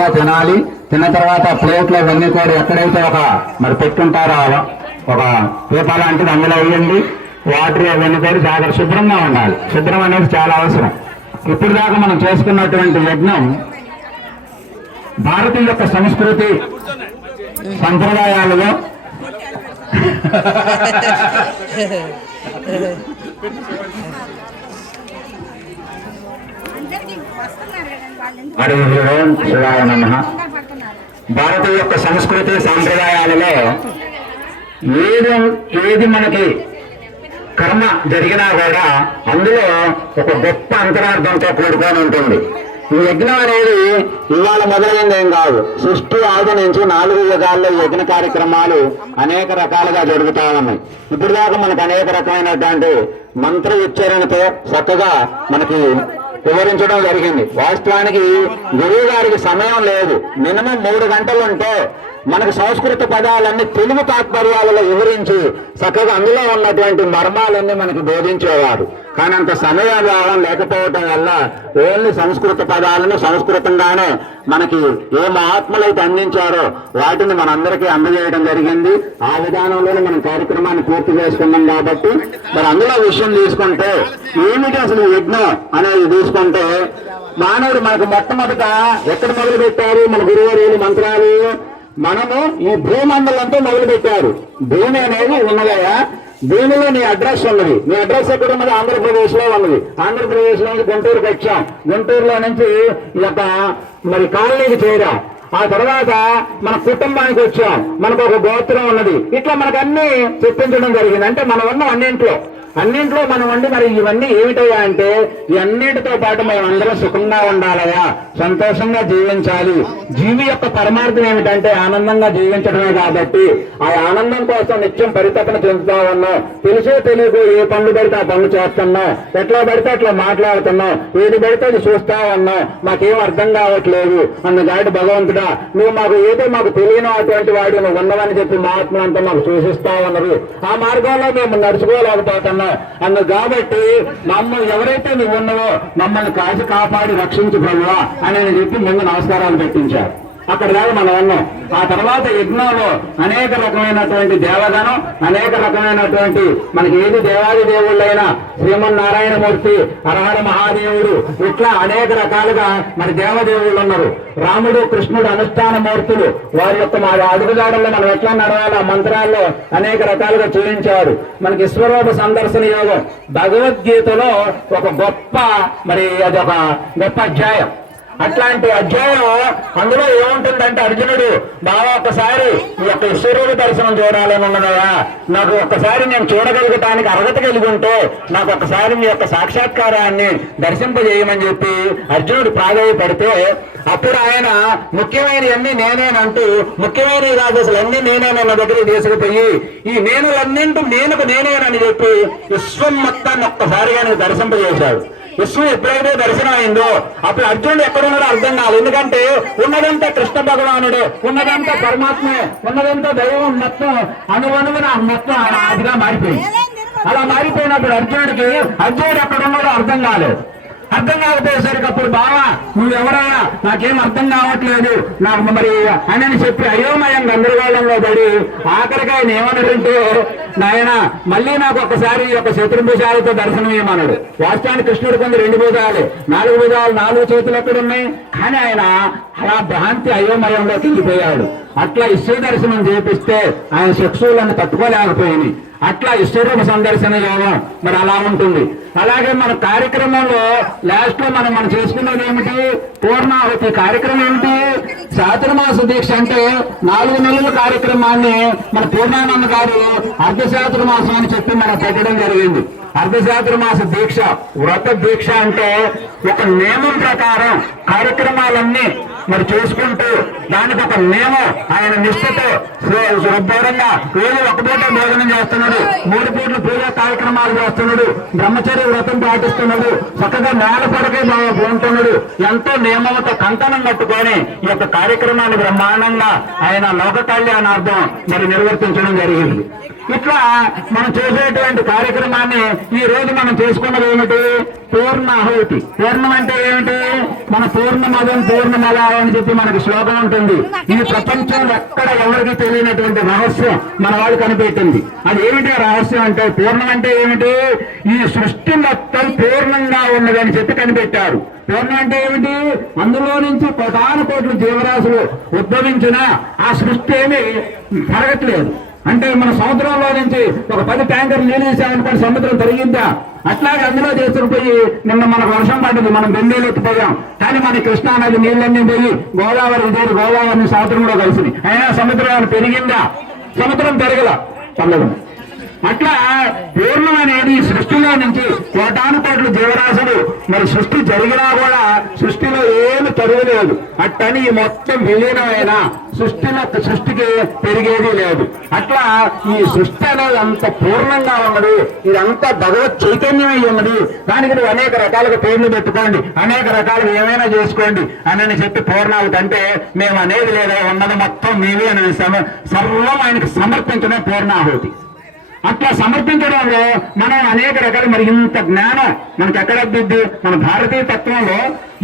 శుభ్రంగా తినాలి. తిన్న తర్వాత ప్లేట్లో ఇవన్నీ కూడా ఎక్కడైతే మరి పెట్టుకుంటారో ఒక పీప లాంటిది అందులో వేయండి. వాటర్ అవన్నీ కూడా జాగ్రత్త శుభ్రంగా ఉండాలి. శుభ్రం అనేది చాలా అవసరం. ఇప్పుడు దాకా మనం చేసుకున్నటువంటి యజ్ఞం భారతీయ యొక్క సంస్కృతి సంప్రదాయాలలో భారతీయ యొక్క సంస్కృతి సాంప్రదాయాలలో ఏది మనకి కర్మ జరిగినా కూడా అందులో ఒక గొప్ప అంతరార్థంతో కూడుకొని ఉంటుంది. ఈ యజ్ఞం అనేది ఇవాళ మొదలైంది ఏం కాదు. సృష్టి ఆది నుంచి 4 యుగాల్లో యజ్ఞ కార్యక్రమాలు అనేక రకాలుగా జరుగుతా ఉన్నాయి. ఇప్పుడు దాకా మనకు అనేక రకమైనటువంటి మంత్ర ఉచ్చారణతో చక్కగా మనకి వివరించడం జరిగింది. వాస్తవానికి గురువు గారికి సమయం లేదు. మినిమం 3 గంటలు ఉంటే మనకు సంస్కృత పదాలన్నీ తెలుగు తాత్పర్యాలలో వివరించి చక్కగా అందులో ఉన్నటువంటి మర్మాలన్నీ మనకు బోధించేవారు. కానీ అంత సమయాభావం లేకపోవటం వల్ల ఓన్లీ సంస్కృత పదాలను సంస్కృతంగానే మనకి ఏ మహాత్ములైతే అందించారో వాటిని మనందరికీ అందజేయడం జరిగింది. ఆ విధానంలోనే మనం కార్యక్రమాన్ని పూర్తి చేసుకున్నాం. కాబట్టి మరి అందులో విషయం తీసుకుంటే ఏమిటి అసలు యజ్ఞం అనేది తీసుకుంటే మానవుడు మనకు మొట్టమొదట ఎక్కడ మొదలు పెట్టారు? మన గురువులు మంత్రాలు మనము ఈ భూమండలంతో మొదలు పెట్టారు. భూమి అనేది ఉన్నదయా, భూమిలో నీ అడ్రస్ ఉన్నది. నీ అడ్రస్ ఎక్కడ ఉన్నది? ఆంధ్రప్రదేశ్ లో ఉన్నది. ఆంధ్రప్రదేశ్ లో నుంచి గుంటూరుకి వచ్చాం. గుంటూరులో నుంచి ఈ యొక్క మరి కాలనీకి చేరాం. ఆ తర్వాత మన కుటుంబానికి వచ్చాం. మనకు ఒక గోత్రం ఉన్నది. ఇట్లా మనకు అన్ని చెప్పించడం జరిగింది. అంటే మనం ఉన్న అన్నింట్లో మనం ఉండి మరి ఇవన్నీ ఏమిటయ్యా అంటే ఈ అన్నిటితో పాటు మనం అందరం సుఖంగా ఉండాలయా, సంతోషంగా జీవించాలి. జీవి యొక్క పరమార్థం ఏమిటంటే ఆనందంగా జీవించడమే. కాబట్టి ఆ ఆనందం కోసం నిత్యం పరితపన చెందుతా ఉన్నాం. తెలిసే తెలియదు ఏ పనులు పడితే ఆ పనులు చేస్తున్నాం, ఎట్లా పడితే అట్లా మాట్లాడుతున్నాం, ఏది పడితే అది చూస్తా ఉన్నాం. మాకేం అర్థం కావట్లేదు అన్నగాడి భగవంతుడా, నువ్వు మాకు ఏదో మాకు తెలియని అటువంటి వాడు నువ్వు ఉన్నవని చెప్పి మహాత్ములంతా మాకు సూచిస్తా ఉన్నారు. ఆ మార్గంలో మేము నడుచుకోలేకపోతున్నాం అన్న. కాబట్టి మమ్మల్ని ఎవరైతే నువ్వు ఉన్నావో మమ్మల్ని కాచి కాపాడి రక్షించు ప్రభువా అని చెప్పి ముందు నమస్కారాలు పెట్టించారు. అక్కడ దాకా మనం ఉన్నాం. ఆ తర్వాత యజ్ఞంలో అనేక రకమైనటువంటి దేవగణం, అనేక రకమైనటువంటి మనకి ఏది దేవాది దేవుళ్ళైనా శ్రీమన్నారాయణమూర్తి, హరహర మహాదేవుడు, ఇట్లా అనేక రకాలుగా మరి దేవదేవుళ్ళు ఉన్నారు. రాముడు, కృష్ణుడు అనుష్ఠాన మూర్తులు. వారి యొక్క మా అడుగుజాడల్లో మనం ఎట్లా నడవాలో మంత్రాల్లో అనేక రకాలుగా చూపించారు. మనకి విశ్వరూప సందర్శన యోగం భగవద్గీతలో ఒక గొప్ప మరి అదొక గొప్ప అధ్యాయం. అట్లాంటి అధ్యాయం అందులో ఏముంటుందంటే అర్జునుడు బాగా ఒక్కసారి ఈ యొక్క ఈశ్వరుడి దర్శనం చూడాలని ఉన్నదయా, నాకు ఒక్కసారి నేను చూడగలగటానికి అర్హత కలిగి ఉంటే నాకు ఒక్కసారి మీ యొక్క సాక్షాత్కారాన్ని దర్శింపజేయమని చెప్పి అర్జునుడు ప్రాధాన్యపడితే అప్పుడు ఆయన ముఖ్యమైనవన్నీ నేనేనంటూ, ముఖ్యమైనవి కాదు అసలు అన్ని నేనేనన్న దగ్గర తీసుకుపోయి ఈ నేనులన్నింటూ నేనేనని చెప్పి విశ్వం మొత్తాన్ని ఒక్కసారిగా నేను దర్శింపజేశాడు. విశ్వం ఎప్పుడైతే దర్శనం అయిందో అప్పుడు అర్జునుడు ఎక్కడున్నాడో అర్థం కాదు. ఎందుకంటే ఉన్నదంతా కృష్ణ భగవానుడే, ఉన్నదంతా పరమాత్మే, ఉన్నదంతా దైవం మొత్తం అనువనువున మొత్తం అదిగా మారిపోయింది. అలా మారిపోయినప్పుడు అర్జునుడు ఎక్కడున్నాడో అర్థం కాలేదు. అర్థం కాకపోయేసరికి అప్పుడు బావా నువ్వెవరైనా నాకేం అర్థం కావట్లేదు నాకు మరి అని చెప్పి అయోమయం గందరగోళంలో పడి ఆఖరికి ఆయన ఏమన్నాడంటే, నాయన మళ్ళీ నాకు ఒక్కసారి ఈ యొక్క చతుర్భుజాలతో దర్శనం ఇవ్వమన్నాడు. వాస్తవానికి కృష్ణుడు కొంత 2 భుజాలు, 4 భుజాలు, 4 చేతులు ఎక్కడున్నాయి. కానీ ఆయన అలా భ్రాంతి అయోమయంలో తిరిగిపోయాడు. అట్లా ఈశ్వర దర్శనం చేపిస్తే ఆయన చక్షువులను తట్టుకోలేకపోయింది. అట్లా ఈశ్వరూప సందర్శన యోగం మరి అలా ఉంటుంది. అలాగే మన కార్యక్రమంలో లాస్ట్ లో మనం చేసుకున్నది ఏమిటి? పూర్ణాహుతి కార్యక్రమం ఏమిటి? చాతుర్మాస దీక్ష అంటే 4 నెలల కార్యక్రమాన్ని మన పూర్ణానంద గారు అర్ధశాతుర్మాసం అని చెప్పి మనం పెట్టడం జరిగింది. అర్ధశాతుర్మాస దీక్ష, వ్రత దీక్ష అంటే ఒక నియమం ప్రకారం కార్యక్రమాలన్నీ మరి చేసుకుంటూ దానికి ఒక నియమం ఆయన నిష్ఠతో శుభ్రంగా రోజు 1 పూట భోజనం చేస్తున్నాడు, 3 పూటలు పూజా కార్యక్రమాలు చేస్తున్నాడు, బ్రహ్మచర్య వ్రతం పాటిస్తున్నాడు, చక్కగా నేల పడకే ఉంటున్నాడు. ఎంతో నియమంతో కంకణం కట్టుకొని ఈ యొక్క కార్యక్రమాన్ని బ్రహ్మాండంగా ఆయన లోక కళ్యాణార్థం మరి నిర్వర్తించడం జరిగింది. ఇట్లా మనం చేసేటువంటి కార్యక్రమాన్ని ఈ రోజు మనం చేసుకున్నది ఏమిటి? పూర్ణాహుతి. పూర్ణం అంటే ఏమిటి? మన పూర్ణమదం పూర్ణమల అని చెప్పి మనకి శ్లోకం ఉంటుంది. ఇది ప్రపంచంలో ఎక్కడ ఎవరికి తెలియనటువంటి రహస్యం మన వాళ్ళు కనిపెట్టింది. అది ఏమిటి రహస్యం అంటే, పూర్ణం అంటే ఏమిటి? ఈ సృష్టి మొత్తం పూర్ణంగా ఉన్నదని చెప్పి కనిపెట్టారు. పూర్ణం అంటే ఏమిటి? అందులో నుంచి కోటాను కోట్ల జీవరాశులు ఉద్భవించిన ఆ సృష్టి ఏమి జరగట్లేదు. అంటే మన సముద్రంలో నుంచి ఒక 10 ట్యాంకర్లు నీళ్ళు వేసామనుకోండి, సముద్రం తరిగిందా? అట్లాగే అందులో చేసుకుపోయి నిన్న మనకు వర్షం పడ్డది, మనం బెండేలు ఎత్తిపోయాం. కానీ మన కృష్ణానది నీళ్ళన్నీ పోయి గోదావరి సముద్రంలో కలిసింది. అయినా సముద్రం పెరిగిందా? సముద్రం పెరగల, పల్లెలు. అట్లా పూర్ణం అనేది సృష్టిలో నుంచి కోటాను కోట్ల జీవరాశులు మరి సృష్టి జరిగినా కూడా సృష్టిలో ఏమి తరుగులేదు. అట్టని మొత్తం విలీనమైన సృష్టికి పెరిగేది లేదు. అట్లా ఈ సృష్టి అనేది అంత పూర్ణంగా ఉన్నది. ఇదంతా భగవత్ చైతన్యమై ఉన్నది. దానికి నువ్వు అనేక రకాలుగా పేర్లు పెట్టుకోండి, అనేక రకాలుగా ఏమైనా చేసుకోండి అని చెప్పి పూర్ణావతి అంటే మేము అనేది లేదా, ఉన్నది మొత్తం మేమే అని సర్వం ఆయనకు సమర్పించడం పూర్ణాహుతి. అట్లా సమర్పించడంలో మనం అనేక రకాల మరి ఇంత జ్ఞానం మనకి ఎక్కడ అబ్బిద్ది? మన భారతీయ తత్వంలో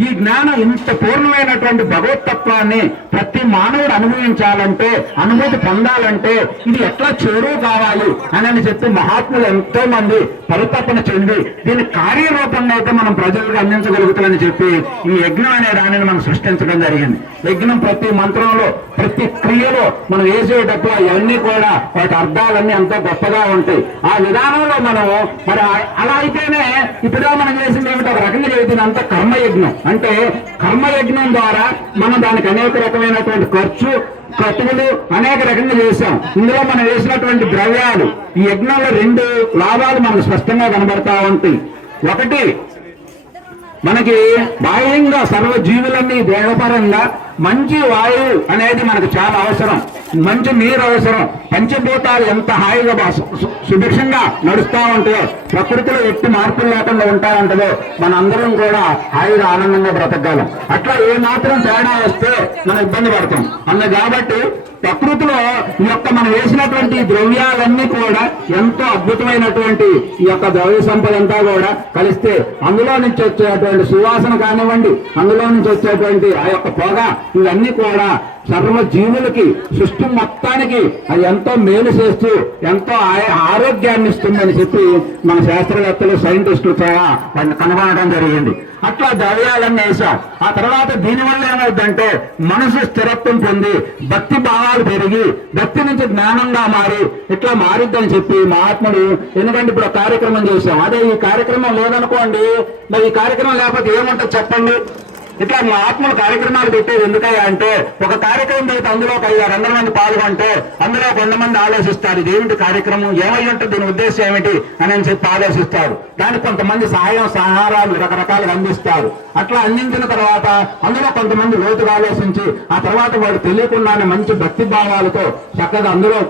ఈ జ్ఞానం ఇంత పూర్ణమైనటువంటి భగవతత్వాన్ని ప్రతి మానవుడు అనుభవించాలంటే, అనుభూతి పొందాలంటే ఇది ఎట్లా చేరువు కావాలి అని చెప్పి మహాత్ములు ఎంతో మంది పరితపన చెంది దీని కార్యరూపంగా అయితే మనం ప్రజలకు అందించగలుగుతామని చెప్పి ఈ యజ్ఞం అనే దానిని మనం సృష్టించడం జరిగింది. యజ్ఞం ప్రతి మంత్రంలో, ప్రతి క్రియలో మనం వేసేటప్పుడు అవన్నీ కూడా వాటి అర్థాలన్నీ ఎంతో గొప్పగా ఉంటాయి. ఆ విధానంలో మనం మరి అలా అయితేనే ఇప్పుడు మనం చేసింది ఏమిటి? ఒక రకంగా చెబుతుంది అంతా కర్మయజ్ఞం. అంటే కర్మయజ్ఞం ద్వారా మనం దానికి అనేక రకమైనటువంటి ఖర్చులు అనేక రకంగా చేశాం. ఇందులో మనం వేసినటువంటి ద్రవ్యాలు, ఈ యజ్ఞంలో 2 లాభాలు మనకు స్పష్టంగా కనబడతా ఉంటాయి. ఒకటి, మనకి బాహ్యంగా సర్వ జీవులన్నీ దేహపరంగా మంచి వాయువు అనేది మనకు చాలా అవసరం, మంచి నీరు అవసరం. పంచభూతాలు ఎంత హాయిగా సుభిక్షంగా నడుస్తూ ఉంటాయో, ప్రకృతిలో ఎట్టి మార్పులు లేకుండా ఉంటా ఉంటుందో మన అందరం కూడా హాయిగా ఆనందంగా బ్రతకగలం. అట్లా ఏ మాత్రం తేడా వస్తే మనం ఇబ్బంది పడతాం. కాబట్టి ప్రకృతిలో ఈ యొక్క మనం వేసినటువంటి ద్రవ్యాలన్నీ కూడా ఎంతో అద్భుతమైనటువంటి ఈ యొక్క ద్రవ్య సంపద అంతా కూడా కలిస్తే అందులో నుంచి వచ్చేటువంటి సువాసన కానివ్వండి, అందులో నుంచి వచ్చేటువంటి ఆ యొక్క పొగ, ఇవన్నీ కూడా సర్వ జీవులకి సృష్టి మొత్తానికి అది ఎంతో మేలు చేస్తూ ఎంతో ఆరోగ్యాన్ని ఇస్తుందని చెప్పి మన శాస్త్రవేత్తలు, సైంటిస్టులు చాలా కనుగొనడం జరిగింది. అట్లా ద్రవ్యాలన్నీ వేసాం. ఆ తర్వాత దీనివల్ల ఏమవుతుందంటే మనసు స్థిరత్వం పొంది భక్తి భావాలు పెరిగి భక్తి నుంచి జ్ఞానంగా మారి ఇట్లా మారిద్దని చెప్పి మహాత్ముడు. ఎందుకంటే ఇప్పుడు కార్యక్రమం చేశాం, అదే ఈ కార్యక్రమం లేదనుకోండి, మరి ఈ కార్యక్రమం లేకపోతే ఏముంటుంది చెప్పండి? ఇట్లా మా ఆత్మల కార్యక్రమాలు పెట్టేది ఎందుకయ్యా అంటే, ఒక కార్యక్రమం అయితే అందులో ఒక 500 మంది పాల్గొంటే అందులో కొంతమంది ఆలోచిస్తారు ఇదేమిటి కార్యక్రమం, ఏమై ఉంటుంది, దీని ఉద్దేశం ఏమిటి అని చెప్పి ఆలోచిస్తారు. దానికి కొంతమంది సహారాలు రకరకాలుగా అందిస్తారు. అట్లా అందించిన తర్వాత అందులో కొంతమంది లోతుగా ఆలోచించి ఆ తర్వాత వాడు తెలియకుండానే మంచి భక్తి భావాలతో చక్కగా అందులో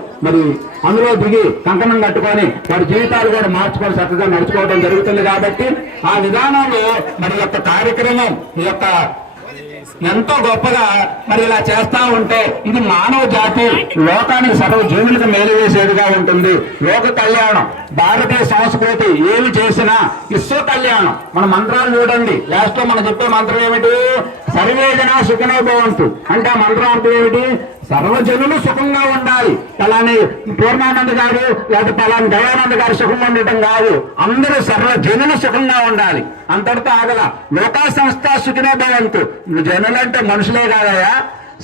దిగి కంకణం కట్టుకొని వాడి జీవితాలు కూడా మార్చుకొని చక్కగా నడుచుకోవడం జరుగుతుంది. కాబట్టి ఆ విధానంలో మరి యొక్క కార్యక్రమం ఈ యొక్క ఎంతో గొప్పగా మరి ఇలా చేస్తా ఉంటే ఇది మానవ జాతి లోకానికి సర్వ జీవులకు మేలు చేసేదిగా ఉంటుంది. లోక కళ్యాణం, భారతీయ సంస్కృతి ఏమి చేసినా విశ్వ కళ్యాణం. మన మంత్రాలు చూడండి, లాస్ట్ లో మనం చెప్పే మంత్రం ఏమిటి? సర్వేజన సుఖినో భవంతు. అంటే ఆ మంత్రం అర్థం ఏమిటి? సర్వజనులు సుఖంగా ఉండాలి. అలానే పూర్ణానంద గారు లేదా పలాని దయానంద గారు సుఖంగా ఉండటం కాదు, అందరూ సర్వజనులు సుఖంగా ఉండాలి. అంతటితో ఆగల. లోకా సంస్థ సుఖినో భవంతు. జనులంటే మనుషులే కాదయా,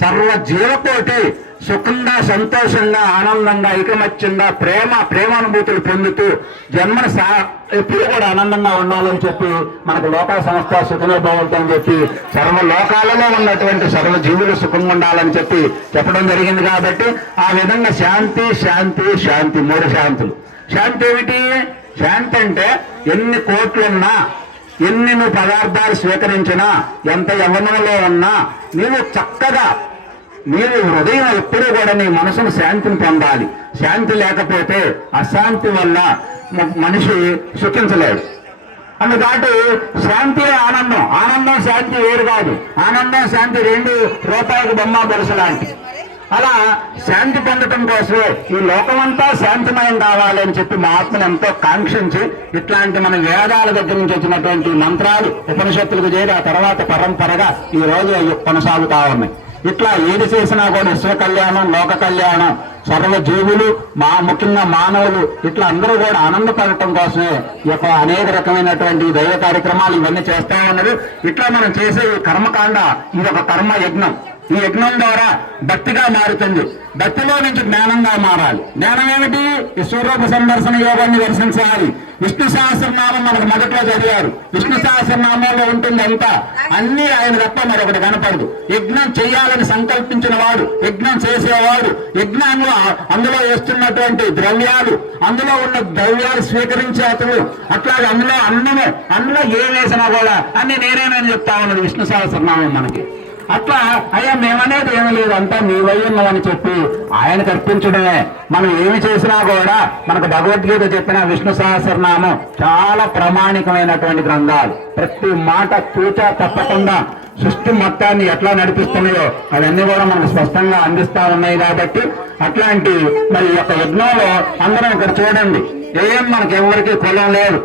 సర్వ జీవకోటి సుఖంగా, సంతోషంగా, ఆనందంగా, ఐకమత్యంగా, ప్రేమానుభూతులు పొందుతూ జన్మను ఎప్పుడు కూడా ఆనందంగా ఉండాలని చెప్పి మనకు లోకా సంస్థ సుఖమే భవంతని చెప్పి సర్వ లోకాలలో ఉన్నటువంటి సర్వ జీవులు సుఖంగా ఉండాలని చెప్పడం జరిగింది. కాబట్టి ఆ విధంగా శాంతి శాంతి శాంతి 3 శాంతులు. శాంతి ఏమిటి? శాంతి అంటే ఎన్ని కోట్లున్నా, ఎన్ని నువ్వు పదార్థాలు స్వీకరించినా, ఎంత యవ్వనంలో ఉన్నా నీవు చక్కగా నీవు హృదయం ఎప్పుడూ కూడా నీ మనసును శాంతిని పొందాలి. శాంతి లేకపోతే అశాంతి వల్ల మనిషి సుఖించలేడు. అందుకాటు శాంతి ఆనందం శాంతి వేరు కాదు. ఆనందం శాంతి 2 రూపాయికి బొమ్మ బొరుసు లాంటి. అలా శాంతి పొందటం కోసమే ఈ లోకమంతా శాంతిమయం కావాలి అని చెప్పి మహాత్ములు ఎంతో కాంక్షించి ఇట్లాంటి మన వేదాల దగ్గర నుంచి వచ్చినటువంటి మంత్రాలు ఉపనిషత్తులకు చేరి ఆ తర్వాత పరంపరగా ఈ రోజు కొనసాగుతా ఉన్నాయి. ఇట్లా ఏది చేసినా కూడా విశ్వ కళ్యాణం, లోక కళ్యాణం, సర్వజీవులు, ముఖ్యంగా మానవులు ఇట్లా అందరూ కూడా ఆనందపడటం కోసమే ఈ యొక్క అనేక రకమైనటువంటి దైవ కార్యక్రమాలు ఇవన్నీ చేస్తా ఉన్నారు. ఇట్లా మనం చేసే ఈ కర్మకాండ ఇది ఒక కర్మ యజ్ఞం. ఈ యజ్ఞం ద్వారా భక్తిగా మారుతుంది. భక్తిలో నుంచి జ్ఞానంగా మారాలి. జ్ఞానం ఏమిటి? విశ్వరూప సందర్శన యోగాన్ని దర్శించాలి. విష్ణు సహస్రనామం మనకు మొదట్లో చదివారు. విష్ణు సహస్రనామంలో ఉంటుంది అంతా, అన్ని ఆయన తప్ప మరొకటి కనపడదు. యజ్ఞం చేయాలని సంకల్పించిన వాడు, యజ్ఞం చేసేవాడు, యజ్ఞంలో అందులో వేస్తున్నటువంటి ద్రవ్యాలు, అందులో ఉన్న ద్రవ్యాలు స్వీకరించే అతడు, అట్లాగే అందులో అన్నము, అందులో ఏం వేసినా కూడా అన్ని నేనేనని చెప్తా ఉన్నది విష్ణు సహస్రనామం మనకి. అట్లా అయ్యా మేమనేది ఏమీ లేదు, అంతా నీ వయ్యున్నదని చెప్పి ఆయనకు అర్పించడమే. మనం ఏమి చేసినా కూడా మనకు భగవద్గీత చెప్పిన విష్ణు సహస్రనామం చాలా ప్రామాణికమైనటువంటి గ్రంథాలు. ప్రతి మాట తూచా తప్పకుండా సృష్టి మొత్తాన్ని ఎట్లా నడిపిస్తున్నాయో అవన్నీ కూడా మనకు స్పష్టంగా అందిస్తా ఉన్నాయి. కాబట్టి అట్లాంటి మరి యొక్క యజ్ఞంలో అందరం ఇక్కడ చూడండి, ఏం మనకి ఎవరికి కులం లేదు,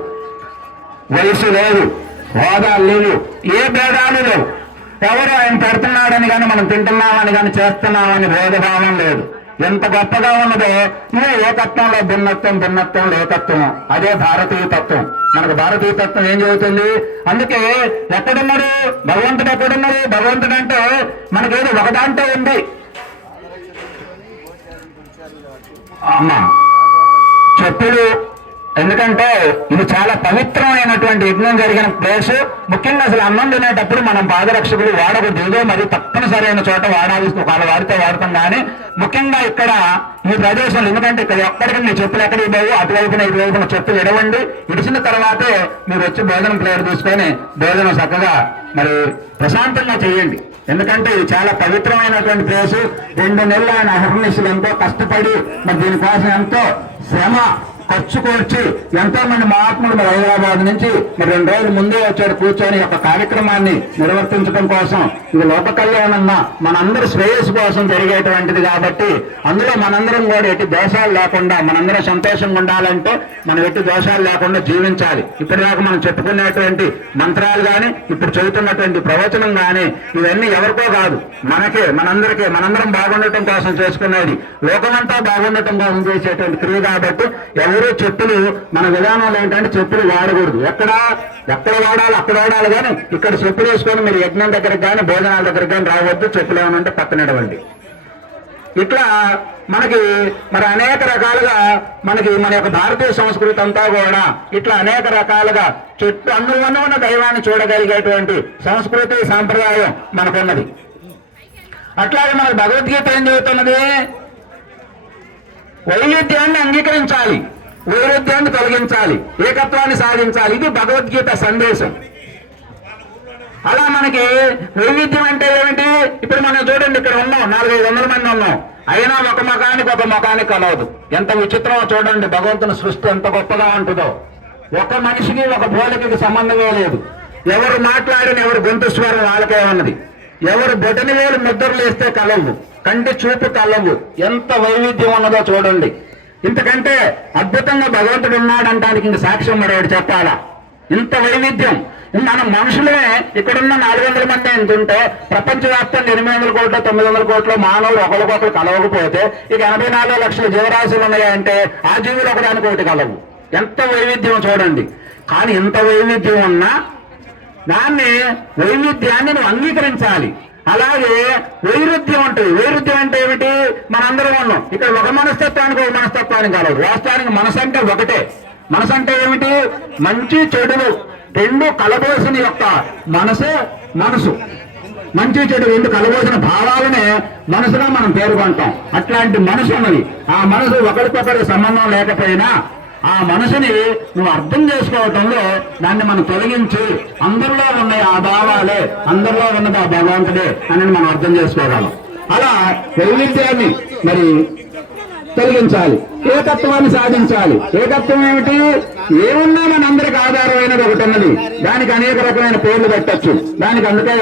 వయసు లేదు, హోదాలు లేవు, ఏ భేదాలు లేవు. ఎవరు ఆయన పెడుతున్నాడని కానీ మనం తింటున్నామని కానీ చేస్తున్నామని భేదభావం లేదు. ఎంత గొప్పగా ఉన్నదో ఇదే ఏకత్వంలో భిన్నత్వం ఏకత్వం. అదే భారతీయ తత్వం. మనకు భారతీయ తత్వం ఏం చెబుతుంది? అందుకే ఎక్కడున్నారు భగవంతుడు? ఎక్కడున్నారు భగవంతుడు అంటే మనకేదో ఒకదాంటే ఉంది. అమ్మా చెప్పులు, ఎందుకంటే ఇది చాలా పవిత్రమైనటువంటి యజ్ఞం జరిగిన ప్లేసు. ముఖ్యంగా అసలు అన్నం తినేటప్పుడు మనం పాదరక్షకులు వాడకూడదు. ఏదో మరి తప్పనిసరి అయిన చోట వాడాలి, వాళ్ళ వాడితే వాడతాం. కానీ ముఖ్యంగా ఇక్కడ ఈ ప్రదేశంలో, ఎందుకంటే ఇక్కడ ఎక్కడికి మీ చెప్పులు ఎక్కడికి పోవు, అటువైపున ఇటువైపున చెప్పులు ఇడవండి. ఇడిచిన తర్వాతే మీరు వచ్చి భోజనం ప్లేట్ తీసుకొని భోజనం చక్కగా మరి ప్రశాంతంగా చేయండి. ఎందుకంటే ఇది చాలా పవిత్రమైనటువంటి ప్లేసు. 2 నెలలు ఆయన అహర్నిశలు ఎంతో కష్టపడి మరి దీనికోసం ఎంతో శ్రమ ఖర్చు కూర్చి ఎంతో మంది మహాత్ములు మరి హైదరాబాద్ నుంచి మరి 2 రోజుల ముందే వచ్చారు కూర్చొని యొక్క కార్యక్రమాన్ని నిర్వర్తించడం కోసం. ఇది లోక కళ్యాణం మనందరి శ్రేయస్సు కోసం జరిగేటువంటిది. కాబట్టి అందులో మనందరం కూడా ఎట్టి దోషాలు లేకుండా మనందరం సంతోషంగా ఉండాలంటే మనం ఎట్టి దోషాలు లేకుండా జీవించాలి. ఇప్పటిదాకా మనం చెప్పుకునేటువంటి మంత్రాలు కానీ, ఇప్పుడు చెబుతున్నటువంటి ప్రవచనం కానీ ఇవన్నీ ఎవరికో కాదు, మనకే, మనందరం బాగుండటం కోసం చేసుకునేది. లోకమంతా బాగుండటం కోసం చేసేటువంటి క్రియ. కాబట్టి ఎవరు చెప్పులు మన విధానంలో ఏంటంటే చెప్పులు వాడకూడదు. ఎక్కడ వాడాలి అక్కడ వాడాలి. కానీ ఇక్కడ చెప్పులు వేసుకొని మీరు యజ్ఞం దగ్గరకు కానీ భోజనాల దగ్గరకు కానీ రావద్దు. చెప్పులు ఏమనంటే పక్కనడవండి. ఇట్లా మనకి మరి అనేక రకాలుగా మనకి మన యొక్క భారతీయ సంస్కృతి అంతా కూడా ఇట్లా అనేక రకాలుగా చెట్టు అందులోనే ఉన్న దైవాన్ని చూడగలిగేటువంటి సంస్కృతి సాంప్రదాయం మనకున్నది. అట్లాగే మనకు భగవద్గీత ఏం చెబుతున్నది? వైవిధ్యాన్ని అంగీకరించాలి, వైరుధ్యాన్ని తొలగించాలి, ఏకత్వాన్ని సాధించాలి. ఇది భగవద్గీత సందేశం. అలా మనకి వైవిధ్యం అంటే ఏమిటి? ఇప్పుడు మనం చూడండి, ఇక్కడ ఉన్నాం 400-500 మంది ఉన్నాం, అయినా ఒక ముఖానికి కలవదు. ఎంత విచిత్రమో చూడండి. భగవంతుని సృష్టి ఎంత గొప్పగా ఉంటుందో. ఒక మనిషికి ఒక పోలికకి సంబంధమే లేదు. ఎవరు మాట్లాడిన ఎవరు గొంతు స్వరం వాళ్ళకే ఉన్నది. ఎవరు బొటని వేలు ముద్రలు వేస్తే కలవు, కంటి చూపు కలవు. ఎంత వైవిధ్యం ఉన్నదో చూడండి. ఇంతకంటే అద్భుతంగా భగవంతుడు ఉన్నాడంటానికి ఇంక సాక్ష్యం మరొకటి చెప్పాలా? ఇంత వైవిధ్యం. మనం మనుషులే ఇక్కడున్న 400 మంది ఎంతుంటే ప్రపంచవ్యాప్తంగా 800 కోట్లు 900 కోట్లు మానవులు ఒకరికొకరు కలవకపోతే ఇక 84 లక్షల జీవరాశులు ఉన్నాయంటే ఆ జీవులు ఒకదానికొకటి కలవు. ఎంత వైవిధ్యం చూడండి. కానీ ఇంత వైవిధ్యం ఉన్నా వైవిధ్యాన్ని నువ్వు అంగీకరించాలి. అలాగే వైరుధ్యం ఉంటుంది. వైరుధ్యం అంటే ఏమిటి? మనందరం ఉన్నాం ఇక్కడ ఒక మనస్తత్వానికి ఒక మనస్తత్వానికి కలదు. వాస్తవానికి మనసు అంటే ఒకటే. మనసు అంటే ఏమిటి? మంచి చెడులు రెండు కలబోసిన యొక్క మనసే మనసు. మంచి చెడు రెండు కలబోసిన భావాలనే మనసుగా మనం పేర్కొంటాం. అట్లాంటి మనసు ఉన్నది. ఆ మనసు ఒకరికొకరి సంబంధం లేకపోయినా ఆ మనసుని నువ్వు అర్థం చేసుకోవటంలో దాన్ని మనం తొలగించి అందరిలో ఉన్నాయి ఆ భావాలే, అందరిలో ఉన్నది ఆ భగవంతుడే అని మనం అర్థం చేసుకోగలం. అలా వైవిధ్యాన్ని మరి తొలగించాలి. ఏకత్వాన్ని సాధించాలి. ఏకత్వం ఏమిటి? ఏమున్నా మనందరికి ఆధారమైనది ఒకటి ఉన్నది, దానికి అనేక రకమైన పేర్లు పెట్టచ్చు. దానికి అందుకే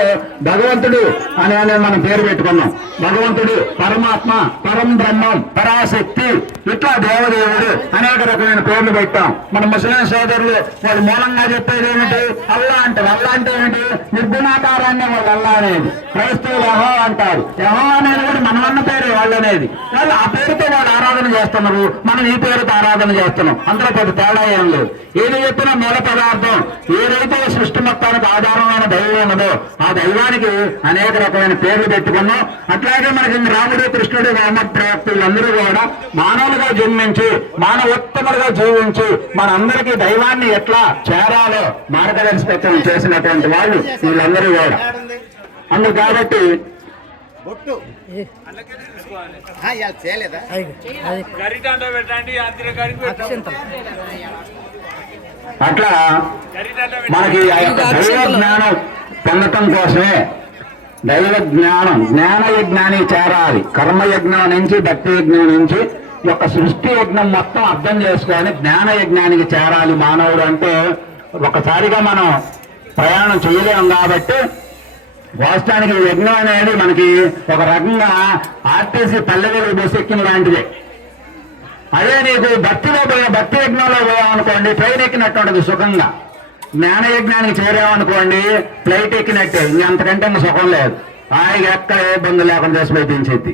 భగవంతుడు అనే మనం పేరు పెట్టుకున్నాం. భగవంతుడు, పరమాత్మ, పరం బ్రహ్మం, పరాశక్తి, ఇట్లా దేవదేవుడు అనేక రకమైన పేర్లు పెట్టాం. మన ముస్లిం సోదరులు వాళ్ళు మూలంగా చెప్పేది ఏమిటి? అల్లా అంటారు. అల్లా అంటే ఏమిటి? నిర్గుణాకారాన్ని వాళ్ళు అల్లా అనేది. క్రైస్తవులు యెహోవా అంటారు. యెహోవా అనేది కూడా మనం అన్న పేరే వాళ్ళు అనేది. వాళ్ళు ఆ పేరుతో వాళ్ళు ఆరాధన చేస్తున్నారు, మనం ఈ పేరుతో ఆరాధన చేస్తున్నాం. అందులో పెద్ద తేడా ఏం లేదు. ఏది చెప్పినా మూల పదార్థం ఏదైతే సృష్టి మొత్తానికి ఆధారమైన దైవం ఉన్నదో ఆ దైవానికి అనేక రకమైన పేర్లు పెట్టుకున్నాం. అట్లాగే మనకి రాముడు, కృష్ణుడు, రామ ప్రవక్తులందరూ కూడా మానవులుగా జన్మించి మానవోత్తములుగా జీవించి మనందరికీ దైవాన్ని ఎట్లా చేరాలో మార్గదర్శకత్వం చేసినటువంటి వాళ్ళు వీళ్ళందరూ కూడా. అందుకు కాబట్టి అట్లా మనకి దైవ జ్ఞానం పొందటం కోసమే దైవ జ్ఞానం జ్ఞాన యజ్ఞానికి చేరాలి. కర్మయజ్ఞం నుంచి భక్తి యజ్ఞం నుంచి యొక్క సృష్టి యజ్ఞం మొత్తం అర్థం చేసుకొని జ్ఞాన యజ్ఞానికి చేరాలి మానవుడు. అంటే ఒకసారిగా మనం ప్రయాణం చేయలేము కాబట్టి వాస్తవానికి యజ్ఞం అనేది మనకి ఒక రకంగా ఆర్టీసీ పల్లెవేలు బస్సు ఎక్కిన లాంటిదే. అదే నీకు భక్తి యజ్ఞంలో పోయామనుకోండి ట్రైన్ ఎక్కినట్టు సుఖంగా. జ్ఞాన యజ్ఞానికి చేరామనుకోండి ఫ్లైట్ ఎక్కినట్టే, ఇంకంతకంటే సుఖం లేదు. హాయిగా ఎక్కడ ఇబ్బంది లేకుండా చేసి బయటించేది.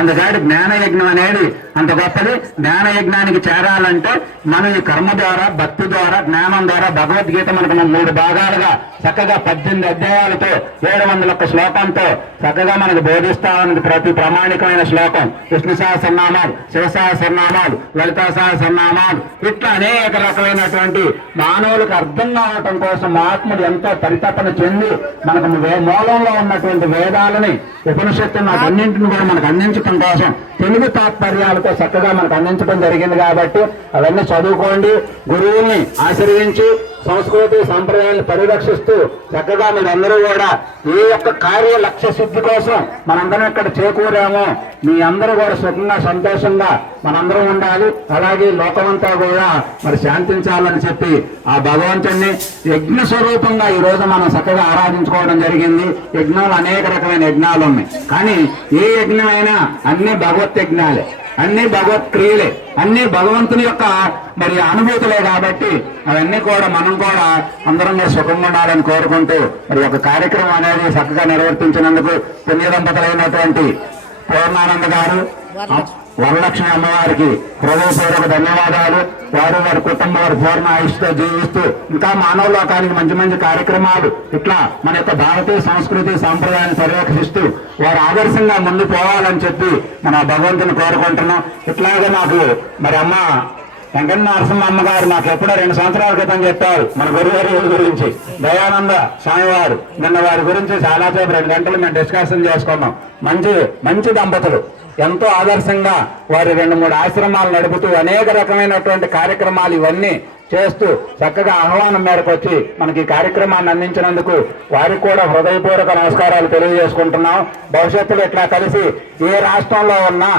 అందుకని జ్ఞానయజ్ఞం అనేది అంత గొప్పది. జ్ఞానయజ్ఞానికి చేరాలంటే మనం ఈ కర్మ ద్వారా, భక్తి ద్వారా, జ్ఞానం ద్వారా భగవద్గీత మనకు 3 భాగాలుగా చక్కగా 18 అధ్యాయాలతో 700 శ్లోకంతో చక్కగా మనకు బోధిస్తామని ప్రతి ప్రామాణికమైన శ్లోకం, విష్ణు సహస్రనామాలు, శివ సహస్రనామాలు, లలితా సహస్రనామాలు, ఇట్లా అనేక రకమైనటువంటి మానవులకు అర్థం కావటం కోసం మహాత్ముడు ఎంతో పరితపన చెంది మనకు మూలంలో ఉన్నటువంటి వేదాలని, ఉపనిషత్తులను అన్నింటిని కూడా మనకు అందించడం కోసం తెలుగు తాత్పర్యాలతో చక్కగా మనకు అందించడం జరిగింది. కాబట్టి అవన్నీ చదువుకోండి, గురువుల్ని ఆశ్రయించి సంస్కృతి సంప్రదాయాన్ని పరిరక్షిస్తూ చక్కగా మీరందరూ కూడా ఏ యొక్క కార్య లక్ష్య సిద్ధి కోసం మనందరం ఇక్కడ చేకూరామో మీ అందరూ కూడా సుఖంగా సంతోషంగా మనందరం ఉండాలి. అలాగే లోకమంతా కూడా మరి శాంతించాలని చెప్పి ఆ భగవంతుణ్ణి యజ్ఞ స్వరూపంగా ఈ రోజు మనం చక్కగా ఆరాధించుకోవడం జరిగింది. యజ్ఞాలు అనేక రకమైన యజ్ఞాలు ఉన్నాయి, కానీ ఏ యజ్ఞమైనా అన్ని భగవత్ యజ్ఞాలే, అన్ని భగవత్ క్రియలే, అన్ని భగవంతుని యొక్క మరి అనుభూతులే. కాబట్టి అవన్నీ కూడా మనం కూడా అందరం కూడా సుఖంగా ఉండాలని కోరుకుంటూ మరి ఒక కార్యక్రమం అనేది చక్కగా నిర్వర్తించినందుకు పుణ్య దంపతులైనటువంటి పూర్ణానంద గారు, వరలక్ష్మి అమ్మవారికి హృదయపూర్వక ధన్యవాదాలు. వారు వారి కుటుంబం వారి పూర్ణ ఆయుష్తో జీవిస్తూ ఇంకా మానవ లోకానికి మంచి మంచి కార్యక్రమాలు ఇట్లా మన యొక్క భారతీయ సంస్కృతి సాంప్రదాయాన్ని పరిరక్షిస్తూ వారు ఆదర్శంగా ముందు పోవాలని చెప్పి మన భగవంతుని కోరుకుంటున్నాం. ఇట్లాగే నాకు మరి అమ్మ వెంకట నరసింహ అమ్మగారు నాకు ఎప్పుడో 2 సంవత్సరాల క్రితం చెప్పారు మన గురువారి గురించి. దయానంద స్వామివారు నిన్న వారి గురించి చాలాసేపు 2 గంటలు మేము డిస్కషన్ చేసుకున్నాం. మంచి దంపతులు, ఎంతో ఆదర్శంగా వారి 2-3 ఆశ్రమాలు నడుపుతూ అనేక రకమైనటువంటి కార్యక్రమాలు ఇవన్నీ చేస్తూ చక్కగా ఆహ్వానం మేరకు వచ్చి మనకి కార్యక్రమాన్ని అందించినందుకు వారికి కూడా హృదయపూర్వక నమస్కారాలు తెలియజేసుకుంటున్నాం. భవిష్యత్తులో ఇట్లా కలిసి ఏ రాష్ట్రంలో ఉన్నా,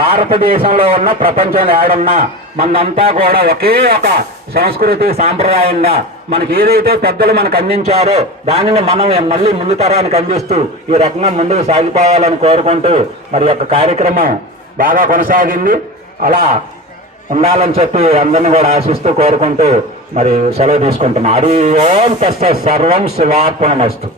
భారతదేశంలో ఉన్న, ప్రపంచంలో ఏడున్నా మనంతా కూడా ఒకే ఒక సంస్కృతి సాంప్రదాయంగా మనకి ఏదైతే పెద్దలు మనకు అందించారో దానిని మనం మళ్ళీ ముందు తరానికి అందిస్తూ ఈ రకంగా ముందుకు సాగిపోవాలని కోరుకుంటూ మరి యొక్క కార్యక్రమం బాగా కొనసాగింది. అలా ఉండాలని చెప్పి అందరిని కూడా ఆశిస్తూ కోరుకుంటూ మరి సెలవు తీసుకుంటున్నాం. హరి ఓం తస్సత్ సర్వం శివార్పణమస్తు.